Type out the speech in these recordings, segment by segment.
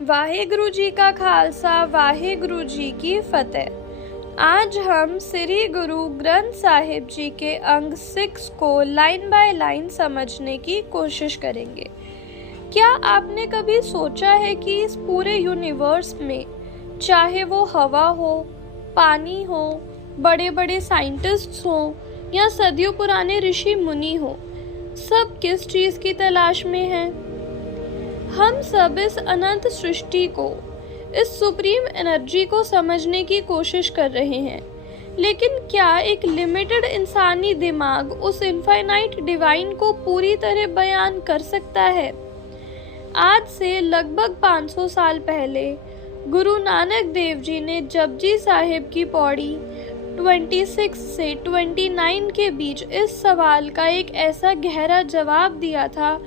वाहेगुरु जी का खालसा वाहेगुरु जी की फतेह। आज हम श्री गुरु ग्रंथ साहिब जी के अंग 6 को लाइन बाय लाइन समझने की कोशिश करेंगे। क्या आपने कभी सोचा है कि इस पूरे यूनिवर्स में, चाहे वो हवा हो, पानी हो, बड़े बड़े साइंटिस्ट्स हो या सदियों पुराने ऋषि मुनि हो, सब किस चीज की तलाश में हैं? हम सब इस अनंत सृष्टि को, इस सुप्रीम एनर्जी को समझने की कोशिश कर रहे हैं, लेकिन क्या एक लिमिटेड इंसानी दिमाग उस इनफाइनाइट डिवाइन को पूरी तरह बयान कर सकता है? आज से लगभग 500 साल पहले गुरु नानक देव जी ने जपजी साहिब की पौड़ी 26 से 29 के बीच इस सवाल का एक ऐसा गहरा जवाब दिया था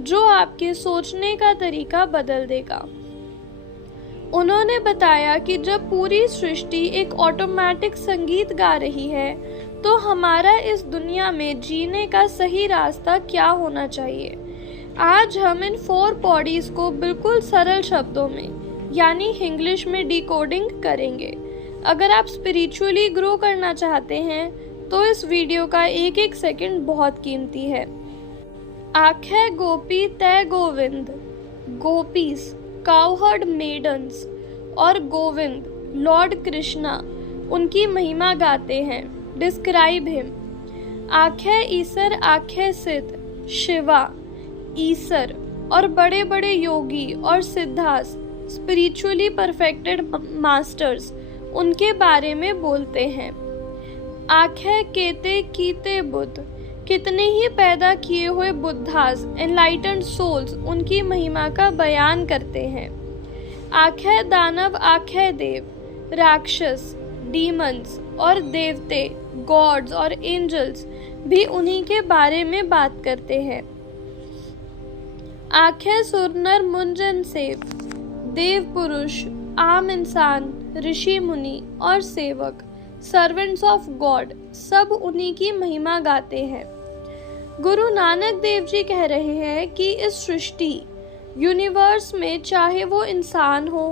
जो आपके सोचने का तरीका बदल देगा। उन्होंने बताया कि जब पूरी सृष्टि एक ऑटोमेटिक संगीत गा रही है, तो हमारा इस दुनिया में जीने का सही रास्ता क्या होना चाहिए। आज हम इन 4 बॉडीज को बिल्कुल सरल शब्दों में, यानी इंग्लिश में डिकोडिंग करेंगे। अगर आप स्पिरिचुअली ग्रो करना चाहते हैं तो इस वीडियो का एक एक सेकंड बहुत कीमती है। आखे गोपी तय गोविंद, गोपीस काउहर्ड मेडन्स, और गोविंद लॉर्ड कृष्णा उनकी महिमा गाते हैं, डिस्क्राइब हिम। आखे ईसर आखे सिद्ध, शिवा, ईसर और बड़े बड़े योगी और सिद्धास, स्पिरिचुअली परफेक्टेड मास्टर्स उनके बारे में बोलते हैं। आखे केते कीते बुद्ध, कितने ही पैदा किए हुए बुद्धास, एनलाइटेंड सोल्स उनकी महिमा का बयान करते हैं। आखे दानव आखे देव, राक्षस, डीमंस और देवते, गॉड्स और एंजल्स भी उन्हीं के बारे में बात करते हैं। आखे सुरनर मुंजन सेव, देव पुरुष, आम इंसान, ऋषि मुनि और सेवक, सर्वेंट्स ऑफ गॉड, सब उन्हीं की महिमा गाते हैं। गुरु नानक देव जी कह रहे हैं कि इस सृष्टि यूनिवर्स में, चाहे वो इंसान हो,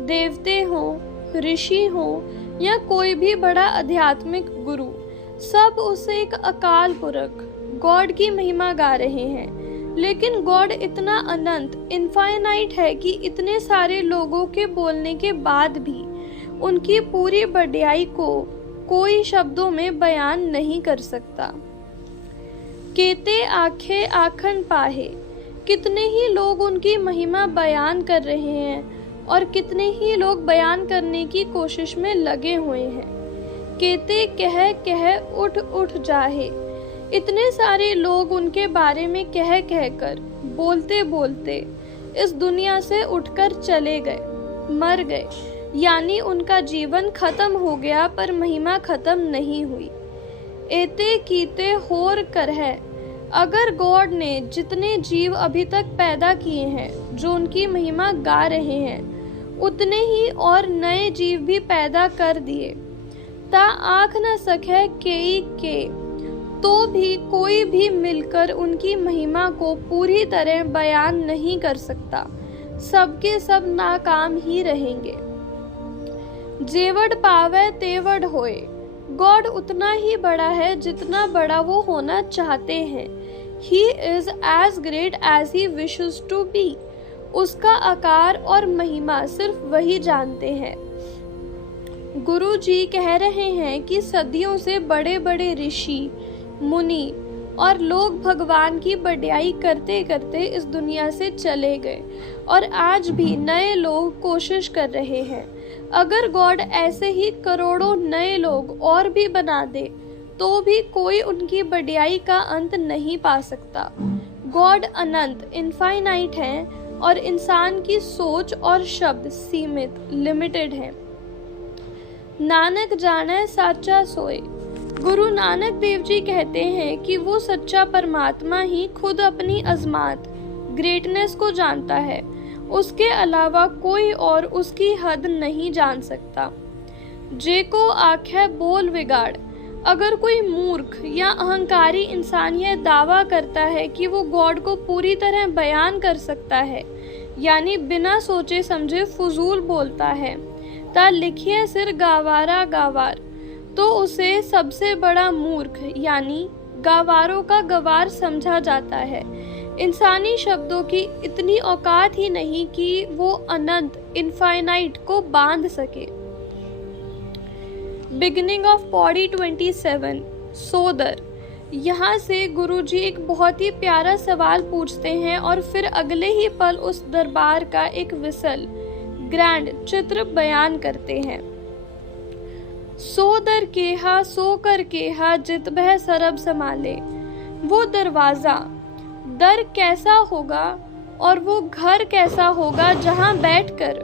देवते हो, ऋषि हो या कोई भी बड़ा आध्यात्मिक गुरु, सब उसे एक अकाल पुरख गॉड की महिमा गा रहे हैं। लेकिन गॉड इतना अनंत, इनफाइनाइट है कि इतने सारे लोगों के बोलने के बाद भी उनकी पूरी बढ़ाई को कोई शब्दों में बयान नहीं कर सकता। केते आखे आखन पाहे, कितने ही लोग उनकी महिमा बयान कर रहे हैं और कितने ही लोग बयान करने की कोशिश में लगे हुए हैं। केते कह कह उठ उठ जाहे, इतने सारे लोग उनके बारे में कह कह कर, बोलते बोलते इस दुनिया से उठकर चले गए, मर गए, यानी उनका जीवन खत्म हो गया, पर महिमा खत्म नहीं हुई। एते कीते होर कर है, अगर गॉड ने जितने जीव अभी तक पैदा किए हैं जो उनकी महिमा गा रहे हैं, उतने ही और नए जीव भी पैदा कर दिए, ता आँख न सके केई के, तो भी कोई भी मिलकर उनकी महिमा को पूरी तरह बयान नहीं कर सकता। सबके सब नाकाम ही रहेंगे। जेवड़ पावे तेवड़ होए, गॉड उतना ही बड़ा है जितना बड़ा वो होना चाहते हैं। He is as great as he wishes to be. उसका आकार और महिमा सिर्फ वही जानते हैं। गुरु जी कह रहे हैं कि सदियों से बड़े बड़े ऋषि, मुनि और लोग भगवान की बढ़ाई करते करते इस दुनिया से चले गए, और आज भी नए लोग कोशिश कर रहे हैं। अगर गॉड ऐसे ही करोड़ों नए लोग और भी बना दे, तो भी कोई उनकी बढ़ाई का अंत नहीं पा सकता। गॉड अनंत, इनफाइनाइट है और इंसान की सोच और शब्द सीमित, लिमिटेड है। नानक जाने साचा सोए, गुरु नानक देव जी कहते हैं कि वो सच्चा परमात्मा ही खुद अपनी अजमात, ग्रेटनेस को जानता है। उसके अलावा कोई और उसकी हद नहीं जान सकता। जे को आखे बोल बिगाड़, अगर कोई मूर्ख या अहंकारी इंसान यह दावा करता है कि वो गॉड को पूरी तरह बयान कर सकता है यानी बिना सोचे समझे फजूल बोलता है। ता लिखिए सिर गावारा गावार, तो उसे सबसे बड़ा मूर्ख यानी गावारों का गवार समझा जाता है। इंसानी शब्दों की इतनी औकात ही नहीं कि वो अनंत इनफाइनाइट को बांध सके। बिगिनिंग ऑफ पौड़ी 27 सोदर। यहाँ से गुरुजी एक बहुत ही प्यारा सवाल पूछते हैं और फिर अगले ही पल उस दरबार का एक विसल ग्रैंड चित्र बयान करते हैं। सो दर केहा सो कर केहा जित बह सरब संभाले। वो दरवाजा, दर कैसा होगा और वो घर कैसा होगा जहाँ बैठकर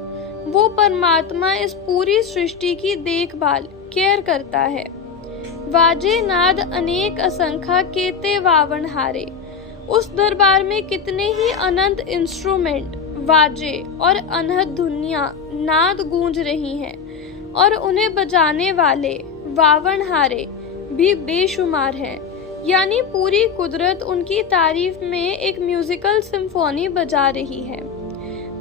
वो परमात्मा इस पूरी सृष्टि की देखभाल केयर करता है। वाजे नाद अनेक असंख्या केते वावन हारे। उस दरबार में कितने ही अनंत इंस्ट्रूमेंट, वाजे और अनहद धुनिया नाद गूंज रही हैं और उन्हें बजाने वाले वावन हारे भी बेशुमार हैं। यानी पूरी कुदरत उनकी तारीफ में एक म्यूजिकल सिम्फोनी बजा रही है।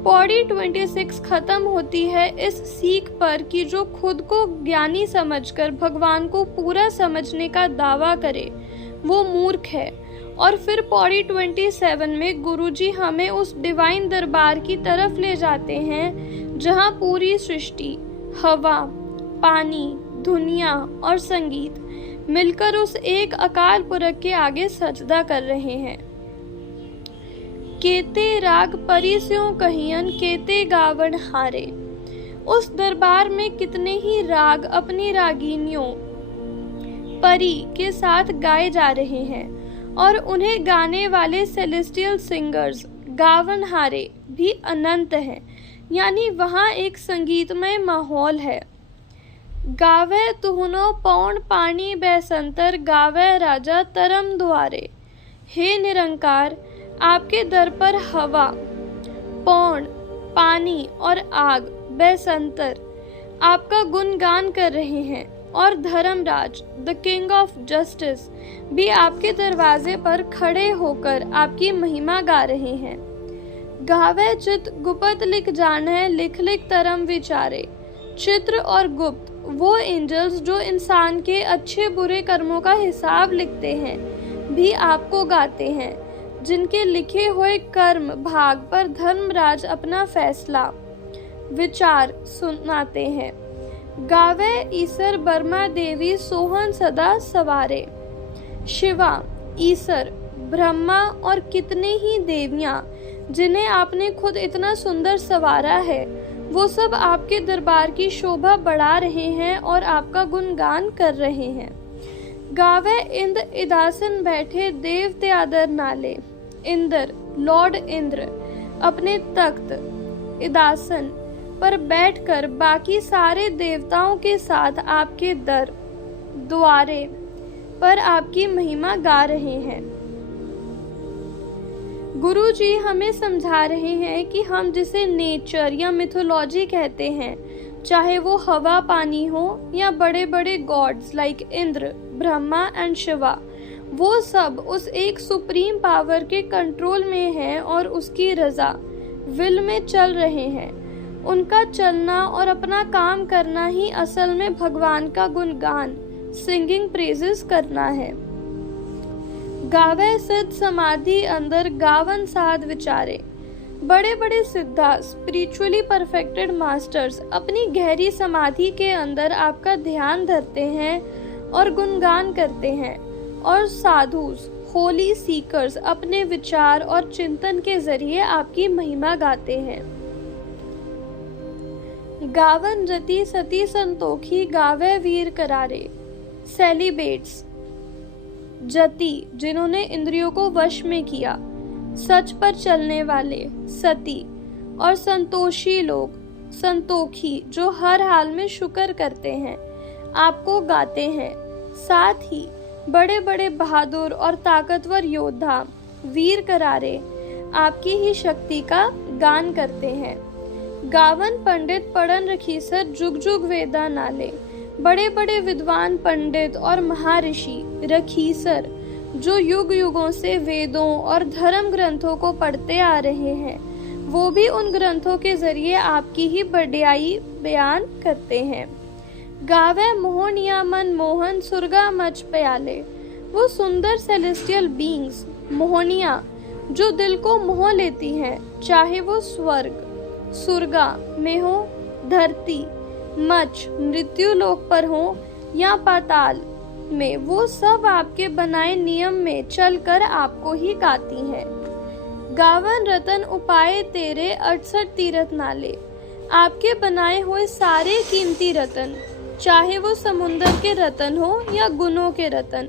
पौड़ी 26 खत्म होती है इस सीख पर कि जो खुद को ज्ञानी समझकर भगवान को पूरा समझने का दावा करे वो मूर्ख है। और फिर पौड़ी 27 में गुरुजी हमें उस डिवाइन दरबार की तरफ ले जाते हैं जहां पूरी सृष्टि, हवा, पानी, दुनिया और संगीत मिलकर उस एक अकाल पुरख के आगे सजदा कर रहे हैं। केते राग परिस्यों कहियन केते गावन हारे। उस दरबार में कितने ही राग अपनी रागिनियों परी के साथ गाए जा रहे हैं और उन्हें गाने वाले सेलेस्टियल सिंगर्स गावन हारे भी अनंत हैं। यानी वहाँ एक संगीतमय माहौल है। गावे तुहनो पौन पानी बैसंतर गावे राजा तरम द्वारे। हे निरंकार, आपके दर पर हवा, पौन, पानी और आग बैसंतर आपका गुणगान कर रहे हैं और Dharmraj the king of justice भी आपके दरवाजे पर खड़े होकर आपकी महिमा गा रहे हैं। गावे चित गुप्त लिख जाने लिख लिख तरम विचारे। चित्र और गुप्त वो एंजल्स जो इंसान के अच्छे बुरे कर्मों का हिसाब लिखते हैं भी आपको गाते हैं, जिनके लिखे हुए कर्म भाग पर धर्मराज अपना फैसला विचार सुनाते हैं। गावे ईसर बर्मा देवी सोहन सदा सवारे। शिवा, ईसर, ब्रह्मा और कितने ही देवियां जिन्हें आपने खुद इतना सुंदर संवारा है वो सब आपके दरबार की शोभा बढ़ा रहे हैं और आपका गुणगान कर रहे हैं। गावे इंद्र इदासन बैठे देवते आदर नाले। इंद्र, लॉर्ड इंद्र अपने तख्त इदासन पर बैठकर बाकी सारे देवताओं के साथ आपके दर द्वारे पर आपकी महिमा गा रहे हैं। गुरु जी हमें समझा रहे हैं कि हम जिसे नेचर या मिथोलॉजी कहते हैं, चाहे वो हवा पानी हो या बड़े बड़े gods like Indra, Brahma and Shiva, वो सब उस एक सुप्रीम पावर के कंट्रोल में हैं और उसकी रजा विल में चल रहे हैं। उनका चलना और अपना काम करना ही असल में भगवान का गुणगान, सिंगिंग प्रेजेस करना है। गावे सिद्ध समाधि अंदर गावन साध विचारे। बड़े बड़े सिद्धा स्पिरिचुअली परफेक्टेड मास्टर्स अपनी गहरी समाधि के अंदर आपका ध्यान धरते हैं और गुणगान करते हैं, और साधुस होली सीकर्स अपने विचार और चिंतन के जरिए आपकी महिमा गाते हैं। गावन जति सती संतोखी गावे वीर करारे। सेलिब्रेट्स जति जिन्होंने इंद्रियों को वश में किया, सच पर चलने वाले सती, और संतोषी लोग संतोखी जो हर हाल में शुक्र करते हैं आपको गाते हैं। साथ ही बड़े बड़े बहादुर और ताकतवर योद्धा वीर करारे आपकी ही शक्ति का गान करते हैं। गावन पंडित पढ़न रखीसर जुग जुग वेदा नाले। बड़े बड़े विद्वान पंडित और महर्षि रखीसर जो युग युगों से वेदों और धर्म ग्रंथों को पढ़ते आ रहे हैं, वो भी उन ग्रंथों के जरिए आपकी ही बढ़ियाई बयान करते हैं। गावे मोहनिया मन मोहन सुरगा मच प्याले, वो सुंदर सेलेस्टियल बीइंग्स मोहनिया जो दिल को मोह लेती हैं, चाहे वो स्वर्ग सुरगा में हो, धरती मच मृत्यु लोक पर हो या पाताल में, वो सब आपके बनाए नियम में चलकर आपको ही गाती हैं। गावन रतन उपाय तेरे 68 तीरथ नाले, आपके बनाए हुए सारे कीमती रतन, चाहे वो समुंदर के रतन हो या गुणों के रतन,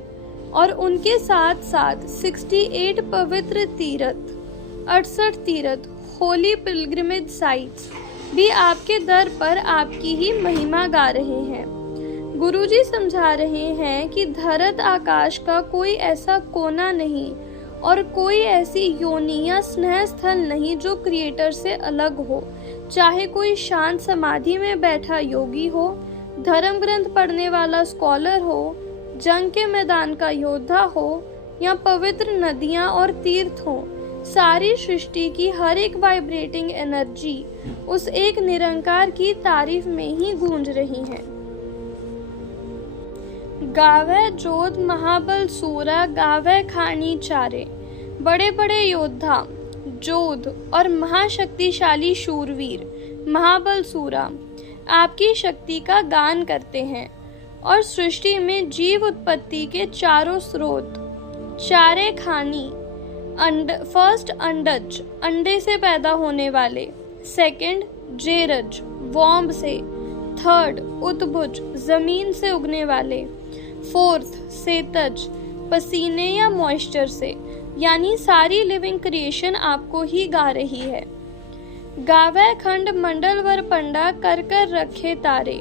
और उनके साथ साथ 68 पवित्र तीरथ 68 तीरथ होली पिलग्रिमेज साइट्स भी आपके दर पर आपकी ही महिमा गा रहे हैं। गुरुजी समझा रहे हैं कि धरत आकाश का कोई ऐसा कोना नहीं और कोई ऐसी योनि या स्नेह स्थल नहीं जो क्रिएटर से अलग हो, चाहे कोई शांत समाधि में बैठा योगी हो, धर्म ग्रंथ पढ़ने वाला स्कॉलर हो, जंग के मैदान का योद्धा हो या पवित्र नदियां और तीर्थ हो, सारी सृष्टि की हर एक वाइब्रेटिंग एनर्जी उस एक निरंकार की तारीफ में ही गूंज रही है। गावे जोध महाबल सूरा गावे खानी चारे, बड़े बड़े योद्धा जोध और महाशक्तिशाली शूरवीर महाबल सूरा आपकी शक्ति का गान करते हैं और सृष्टि में जीव उत्पत्ति के चारों स्रोत, चारे खानी फर्स्ट अंडज अंडे से पैदा होने वाले, सेकंड जेरज वॉम्ब से, थर्ड उत्भुज जमीन से उगने वाले, फोर्थ सेतज पसीने या मॉइस्चर से, यानी सारी लिविंग क्रिएशन आपको ही गा रही है। गावे खंड मंडल वर पंडा कर कर रखे तारे,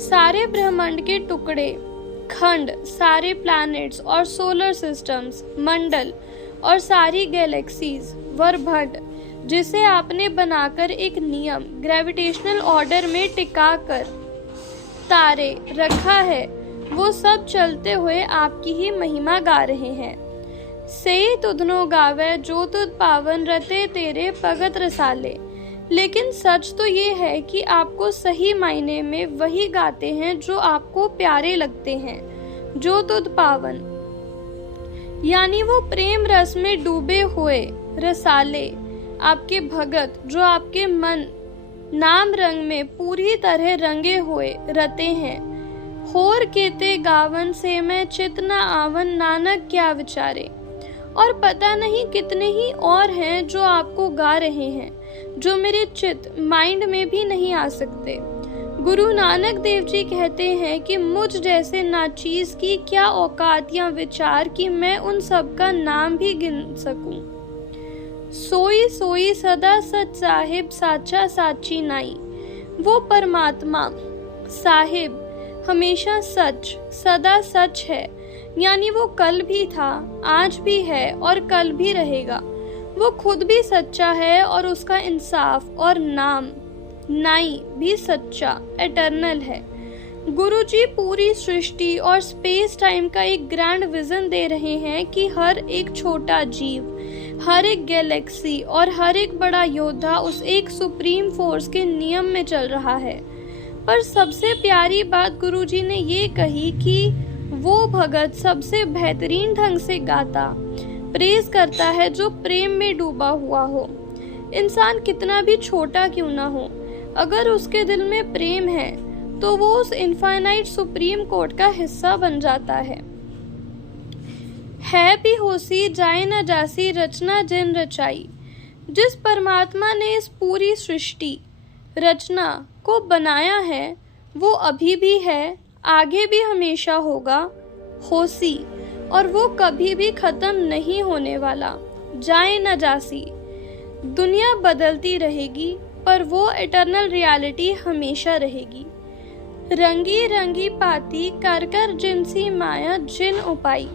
सारे ब्रह्मांड के टुकड़े खंड, सारे प्लैनेट्स और सोलर सिस्टम्स मंडल और सारी गैलेक्सीज वर भट्ट, जिसे आपने बनाकर एक नियम ग्रेविटेशनल ऑर्डर में टिका कर तारे रखा है, वो सब चलते हुए आपकी ही महिमा गा रहे हैं। से तुधनो गावे जो तुध पावन रते तेरे भगत रसाले, लेकिन सच तो ये है कि आपको सही मायने में वही गाते हैं जो आपको प्यारे लगते हैं। जो तुध पावन यानी वो प्रेम रस में डूबे हुए रसाले, आपके भगत जो आपके मन नाम रंग में पूरी तरह रंगे हुए रते हैं। होर केते गावन से मैं चित न आवन नानक क्या विचारे, और पता नहीं कितने ही और हैं जो आपको गा रहे हैं, जो मेरे चित माइंड में भी नहीं आ सकते। गुरु नानक देव जी कहते हैं कि मुझ जैसे नाचीज की क्या औकात या विचार कि मैं उन सब का नाम भी गिन सकूं। सोई सोई सदा सच साहिब साचा साची नाई, वो परमात्मा साहिब हमेशा सच सदा सच है, यानी वो कल भी था, आज भी है और कल भी रहेगा। वो खुद भी सच्चा है और उसका इंसाफ और नाम नाई भी सच्चा एटर्नल है। गुरुजी पूरी सृष्टि और स्पेस टाइम का एक ग्रैंड विजन दे रहे हैं कि हर एक छोटा जीव, हर एक गैलेक्सी और हर एक बड़ा योद्धा उस एक सुप्रीम फोर्स के नियम में चल रहा है। पर सबसे प्यारी बात गुरुजी ने ये कही कि वो भगत सबसे बेहतरीन ढंग से गाता प्रेज करता है जो प्रेम में डूबा हुआ हो। इंसान कितना भी छोटा क्यों ना हो, अगर उसके दिल में प्रेम है तो वो उस इनफाइनाइट सुप्रीम कोर्ट का हिस्सा बन जाता है भी होसी जाए न जासी रचना जिन रचाई। जिस परमात्मा ने इस पूरी सृष्टि रचना को बनाया है वो अभी भी है, आगे भी हमेशा होगा, होसी, और वो कभी भी खत्म नहीं होने वाला। जाए न जासी, दुनिया बदलती रहेगी पर वो इटर्नल रियलिटी हमेशा रहेगी। रंगी रंगी पाती कर कर जिनसी माया जिन उपाई,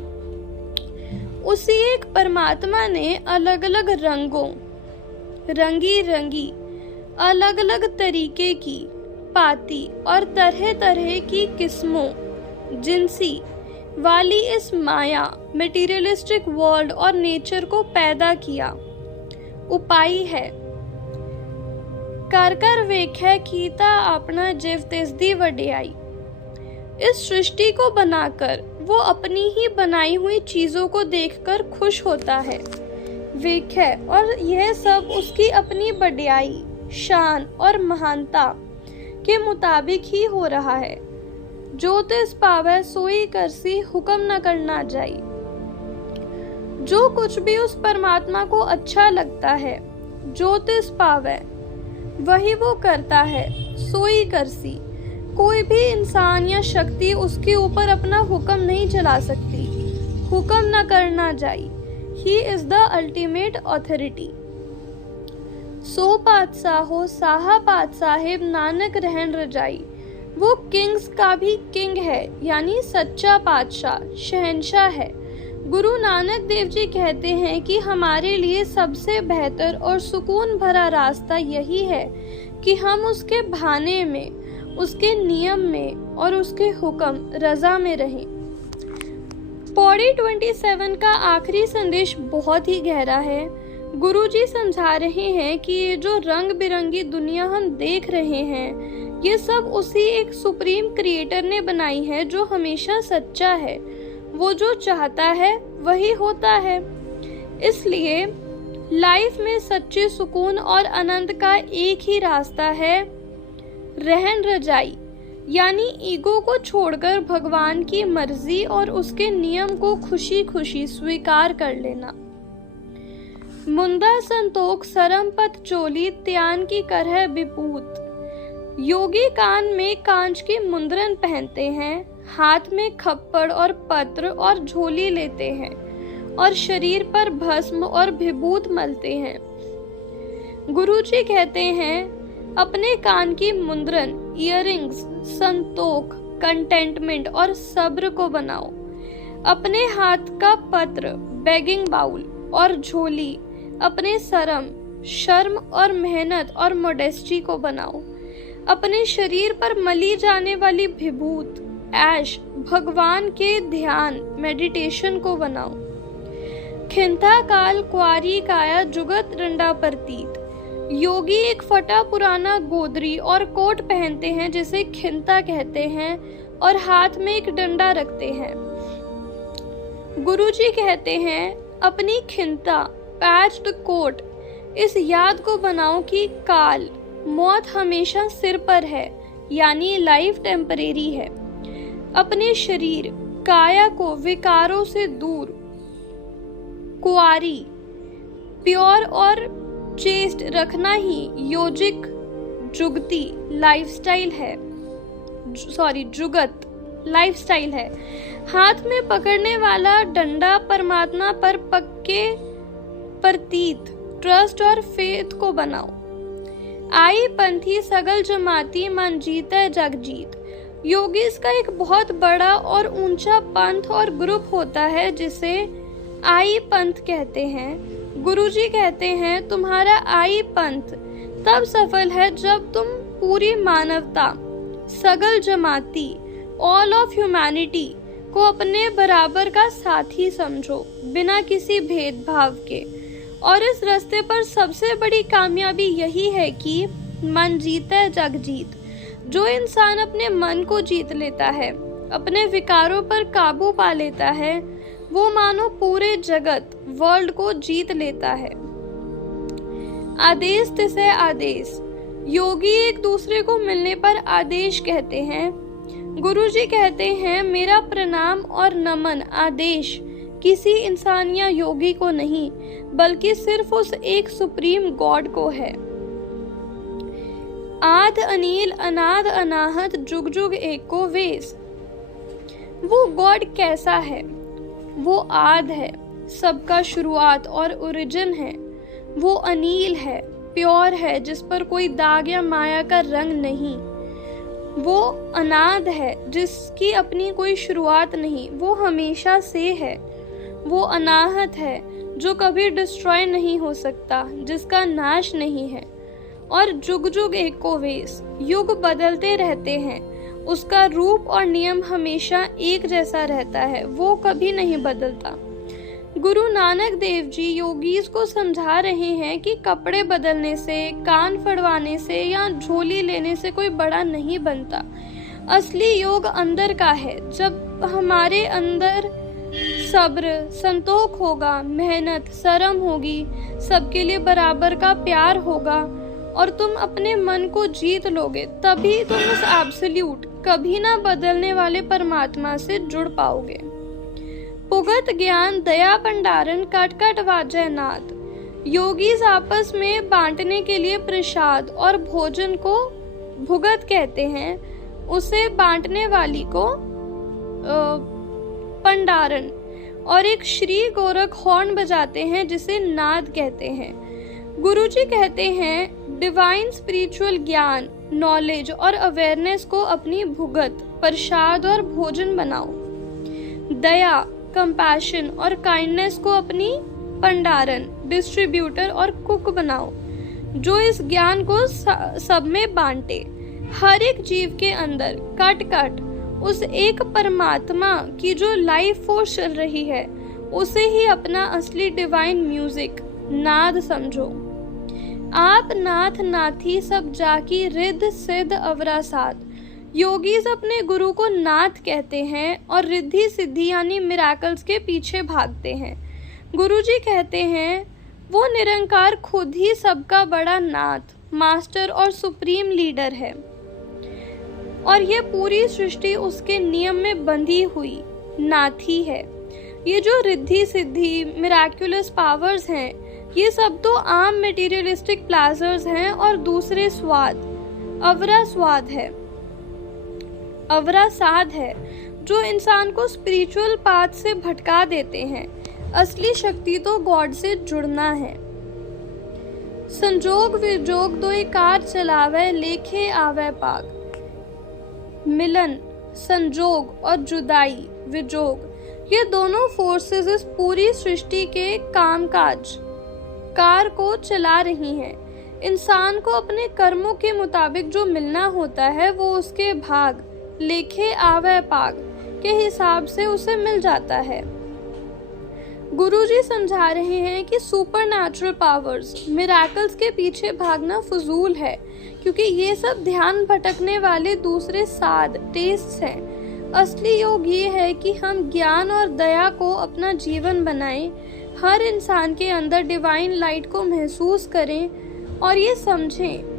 उसी एक परमात्मा ने अलग अलग रंगों रंगी रंगी अलग अलग तरीके की पाती और तरह तरह की किस्मों जिनसी वाली इस माया मटेरियलिस्टिक वर्ल्ड और नेचर को पैदा किया। उपाय है कर कर वेख्या कीता अपना जीव तिसदी वड्याई। इस सृष्टि को बनाकर वो अपनी ही बनाई हुई चीजों को देखकर खुश होता है। वेख्या, और यह सब उसकी अपनी वड्याई, शान और महानता के मुताबिक ही हो रहा है। जो तिस पावै सोई करसी, हुक्म न करना जाई। जो कुछ भी उस परमात्मा को अच्छा लगता है, जो तिस पावै वही वो करता है, सोई करसी। कोई भी इंसान या शक्ति उसके ऊपर अपना हुक्म नहीं चला सकती। हुक्म न करना जाई। He is the ultimate authority. So पातशाहो साहा पात साहेब नानक रहन रजाई। वो किंग्स का भी किंग है, यानी सच्चा पातशाह, शहंशाह है। गुरु नानक देव जी कहते हैं कि हमारे लिए सबसे बेहतर और सुकून भरा रास्ता यही है कि हम उसके भाने में, उसके नियम में और उसके हुक्म रजा में रहें। पौड़ी 27 का आखिरी संदेश बहुत ही गहरा है। गुरुजी समझा रहे हैं कि ये जो रंग बिरंगी दुनिया हम देख रहे हैं, ये सब उसी एक सुप्रीम क्रिएटर ने बनाई है जो हमेशा सच्चा है। वो जो चाहता है वही होता है। इसलिए लाइफ में सच्चे सुकून और आनंद का एक ही रास्ता है, रहन रजाई, यानी ईगो को छोड़कर भगवान की मर्जी और उसके नियम को खुशी खुशी स्वीकार कर लेना। मुंदा संतोख सरम पत चोली, त्यान की करह विपूत। योगी कान में कांच की मुंदरन पहनते हैं, हाथ में खप्पड़ और पत्र और झोली लेते हैं और शरीर पर भस्म और विभूत मलते हैं। गुरुजी कहते हैं, अपने कान की मुंदरन, इयररिंग्स, संतोख, कंटेंटमेंट और सब्र को बनाओ। अपने हाथ का पत्र, बेगिंग बाउल और झोली अपने शर्म और मेहनत और मोडेस्टी को बनाओ। अपने शरीर पर मली जाने वाली विभूत, ऐश, भगवान के ध्यान, मेडिटेशन को बनाओ। खिंता काल क्वारी काया जुगत डंडा प्रतीत। योगी एक फटा पुराना गोदरी और कोट पहनते हैं जिसे खिंता कहते हैं और हाथ में एक डंडा रखते हैं। गुरुजी कहते हैं, अपनी खिंता, पैच्ड कोट, इस याद को बनाओ कि काल, मौत हमेशा सिर पर है, यानी लाइफ टेम्परेरी है। अपने शरीर, काया को विकारों से दूर, कुआरी, प्योर और चेस्ट रखना ही योगिक जुगत लाइफस्टाइल है। हाथ में पकड़ने वाला डंडा परमात्मा पर पक्के प्रतीत, ट्रस्ट और फेथ को बनाओ। आई पंथी सगल जमाती, मन जीता जग जीत। योगीस का एक बहुत बड़ा और ऊंचा पंथ और ग्रुप होता है जिसे आई पंथ कहते हैं। गुरुजी कहते हैं, तुम्हारा आई पंथ तब सफल है जब तुम पूरी मानवता, सगल जमाती, ऑल ऑफ ह्यूमैनिटी को अपने बराबर का साथी समझो, बिना किसी भेदभाव के। और इस रास्ते पर सबसे बड़ी कामयाबी यही है कि मन जीता जग जीत। जो इंसान अपने मन को जीत लेता है, अपने विकारों पर काबू पा लेता है, वो मानो पूरे जगत, वर्ल्ड को जीत लेता है। आदेश तिसे आदेश। योगी एक दूसरे को मिलने पर आदेश कहते हैं। गुरुजी कहते हैं, मेरा प्रणाम और नमन, आदेश किसी इंसान या योगी को नहीं, बल्कि सिर्फ उस एक सुप्रीम गॉड को है। आद अनिल अनाद अनाहत, जुग जुग एको वेश। वो गॉड कैसा है? वो आद है, सबका शुरुआत और ओरिजिन है। वो अनिल है, प्योर है, जिस पर कोई दाग या माया का रंग नहीं। वो अनाद है, जिसकी अपनी कोई शुरुआत नहीं, वो हमेशा से है। वो अनाहत है, जो कभी डिस्ट्रॉय नहीं हो सकता, जिसका नाश नहीं है। और जुग जुग एको वेश, युग बदलते रहते हैं, उसका रूप और नियम हमेशा एक जैसा रहता है, वो कभी नहीं बदलता। गुरु नानक देव जी योगीज को समझा रहे हैं कि कपड़े बदलने से, कान फड़वाने से या झोली लेने से कोई बड़ा नहीं बनता। असली योग अंदर का है। जब हमारे अंदर सब्र, संतोष होगा, मेहनत, शर्म होगी, सबके लिए बराबर का प्यार होगा और तुम अपने मन को जीत लोगे, तभी तुम उस एब्सोल्यूट, कभी ना बदलने वाले परमात्मा से जुड़ पाओगे। भुगत ज्ञान दया भंडारण कट कट वाजय नाद। योगीज आपस में बांटने के लिए प्रसाद और भोजन को भुगत कहते हैं, उसे बांटने वाली को भंडारण, और एक श्री गोरख हॉर्न बजाते हैं जिसे नाद कहते हैं। गुरुजी कहते हैं डिवाइन स्पिरिचुअल ज्ञान, नॉलेज और अवेयरनेस को अपनी भुगत, प्रसाद और भोजन बनाओ। दया, कंपैशन और काइंडनेस को अपनी भंडारण, डिस्ट्रीब्यूटर और कुक बनाओ, जो इस ज्ञान को सब में बांटे। हर एक जीव के अंदर कट कट उस एक परमात्मा की जो लाइफ फोर्स चल रही है, उसे ही अपना असली डिवाइन म्यूजिक, नाद समझो। आप नाथ नाथी सब जाकी रिद्ध सिद्ध अवरा साध। योगीज अपने गुरु को नाथ कहते हैं और रिद्धि सिद्धि यानी मिराकल्स के पीछे भागते हैं। गुरुजी कहते हैं वो निरंकार खुद ही सबका बड़ा नाथ, मास्टर और सुप्रीम लीडर है और ये पूरी सृष्टि उसके नियम में बंधी हुई नाथी है। ये जो रिद्धि सिद्धि, मिराक्युलस पावर्स हैं, ये सब तो आम मटेरियलिस्टिक प्लेजर्स हैं और दूसरे स्वाद, अवरा स्वाद है, अवरा साध है, जो इंसान को स्पिरिचुअल पाथ से भटका देते हैं। असली शक्ति तो गॉड से जुड़ना है। संजोग विजोग दो कार चलावे, लेखे आवे पाग। मिलन, संजोग और जुदाई, विजोग, ये दोनों फोर्सेस इस पूरी सृष्टि के कामकाज कार को चला रही हैं। इंसान को अपने कर्मों के मुताबिक जो मिलना होता है वो उसके भाग, लेखे आवे पाग के हिसाब से उसे मिल जाता है। गुरुजी समझा रहे हैं कि सुपरनैचुरल पावर्स, मिराकल्स के पीछे भागना फजूल है, क्योंकि ये सब ध्यान भटकने वाले दूसरे साध, टेस्ट्स हैं। असली योग ये है कि हम ज्ञान और दया को अपना जीवन बनाएं, हर इंसान के अंदर डिवाइन लाइट को महसूस करें और ये समझें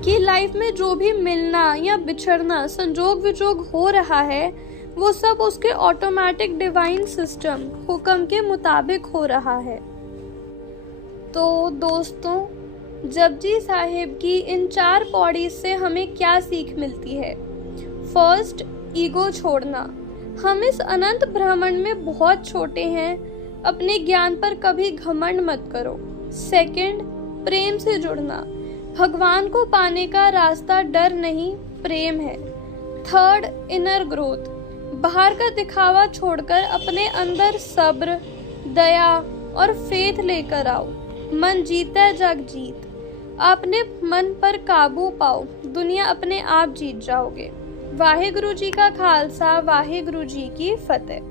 कि लाइफ में जो भी मिलना या बिछड़ना, संजोग विजोग हो रहा है, वो सब उसके ऑटोमेटिक डिवाइन सिस्टम, हुक्म के मुताबिक हो रहा है। तो दोस्तों, जपजी साहिब की इन 4 पौड़ीज से हमें क्या सीख मिलती है? फर्स्ट, ईगो छोड़ना। हम इस अनंत ब्रह्मांड में बहुत छोटे हैं, अपने ज्ञान पर कभी घमंड मत करो। सेकंड, प्रेम से जुड़ना। भगवान को पाने का रास्ता डर नहीं, प्रेम है। Third, inner growth. बाहर का दिखावा छोड़कर अपने अंदर सब्र, दया और फेथ लेकर आओ। मन जीता जग जीत। अपने मन पर काबू पाओ, दुनिया अपने आप जीत जाओगे। वाहे गुरु जी का खालसा, वाहे गुरु जी की फतेह।